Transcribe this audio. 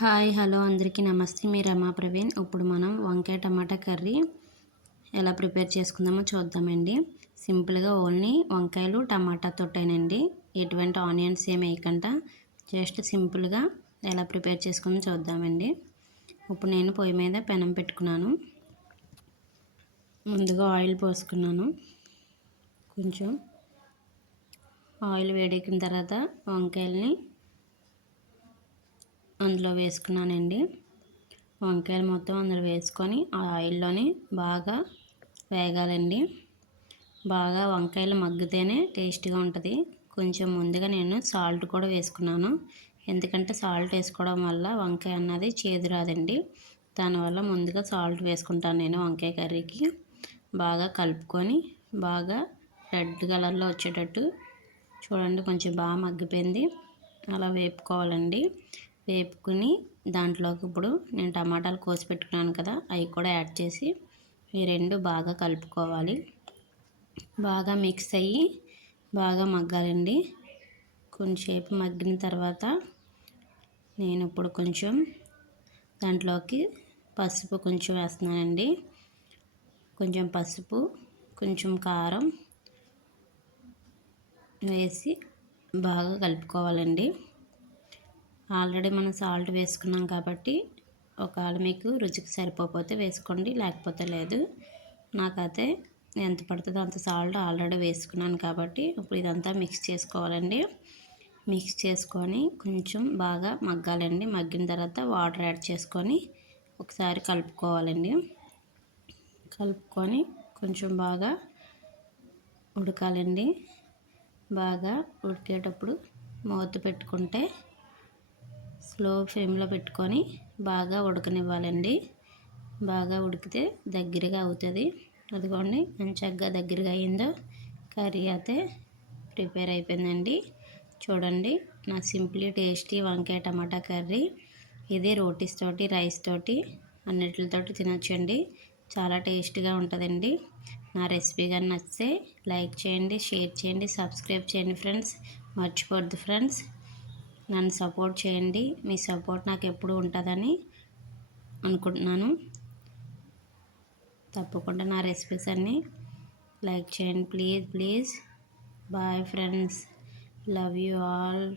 Hi hello అందరికీ నమస్తే. మీ రమా ప్రవీణ్. ఇప్పుడు మనం వంకాయ టమాటా కర్రీ ఎలా ప్రిపేర్ చేసుకుందామో చూద్దామండి. సింపుల్గా ఓన్లీ వంకాయలు టమాటా తోటేనండి. ఎటువంటి ఆనియన్స్ ఏమి వేయకుండా జస్ట్ సింపుల్గా ఎలా ప్రిపేర్ చేసుకుందాం చూద్దామండి. ఇప్పుడు నేను పొయ్యి మీద పెనం పెట్టుకున్నాను. ముందుగా ఆయిల్ పోసుకున్నాను. కొంచెం ఆయిల్ వేడెక్కిన తర్వాత వంకాయల్ని అందులో వేసుకున్నానండి. వంకాయలు మొత్తం అందులో వేసుకొని ఆ ఆయిల్లోని బాగా వేగాలండి. బాగా వంకాయలు మగ్గితేనే టేస్ట్గా ఉంటుంది. కొంచెం ముందుగా నేను సాల్ట్ కూడా వేసుకున్నాను. ఎందుకంటే సాల్ట్ వేసుకోవడం వల్ల వంకాయ అన్నది చేదు రాదండి. దానివల్ల ముందుగా సాల్ట్ వేసుకుంటాను నేను వంకాయ కర్రీకి. బాగా కలుపుకొని బాగా రెడ్ కలర్లో వచ్చేటట్టు చూడండి కొంచెం బాగా మగ్గిపోయింది. అలా వేపుకోవాలండి. వేపుకుని దాంట్లోకి ఇప్పుడు నేను టమాటాలు కోసి పెట్టుకున్నాను కదా అవి కూడా యాడ్ చేసి ఈ రెండు బాగా కలుపుకోవాలి. బాగా మిక్స్ అయ్యి బాగా మగ్గాలండి. కొంచెంసేపు మగ్గిన తర్వాత నేను ఇప్పుడు కొంచెం దాంట్లోకి పసుపు కొంచెం వేస్తున్నానండి. కొంచెం పసుపు కొంచెం కారం వేసి బాగా కలుపుకోవాలండి. ఆల్రెడీ మనం సాల్ట్ వేసుకున్నాం కాబట్టి ఒకవేళ మీకు రుచికి సరిపోతే వేసుకోండి లేకపోతే లేదు. నాకైతే ఎంత పడుతుందో అంత సాల్ట్ ఆల్రెడీ వేసుకున్నాను కాబట్టి ఇప్పుడు ఇదంతా మిక్స్ చేసుకోవాలండి. మిక్స్ చేసుకొని కొంచెం బాగా మగ్గాలండి. మగ్గిన తర్వాత వాటర్ యాడ్ చేసుకొని ఒకసారి కలుపుకోవాలండి. కలుపుకొని కొంచెం బాగా ఉడకాలండి. బాగా ఉడికేటప్పుడు మూత పెట్టుకుంటే స్లో ఫ్లేమ్లో పెట్టుకొని బాగా ఉడకనివ్వాలండి. బాగా ఉడికితే దగ్గరగా అవుతుంది. అదిగోండి మంచిగా దగ్గరగా అయిందో కర్రీ అయితే ప్రిపేర్ అయిపోయిందండి. చూడండి నా సింప్లీ టేస్టీ వంకాయ టమాటా కర్రీ. ఇది రోటీస్ తోటి రైస్ తోటి అన్నిటితోటి తినొచ్చండి. చాలా టేస్ట్గా ఉంటుందండి. నా రెసిపీ కానీ నచ్చితే లైక్ చేయండి షేర్ చేయండి సబ్స్క్రైబ్ చేయండి ఫ్రెండ్స్. మర్చిపోద్దు ఫ్రెండ్స్. నన్ను సపోర్ట్ చేయండి. మీ సపోర్ట్ నాకు ఎప్పుడు ఉంటుందని అనుకుంటున్నాను. తప్పకుండా నా రెసిపీస్ అన్నీ లైక్ చేయండి. Please please. Bye friends. Love you all.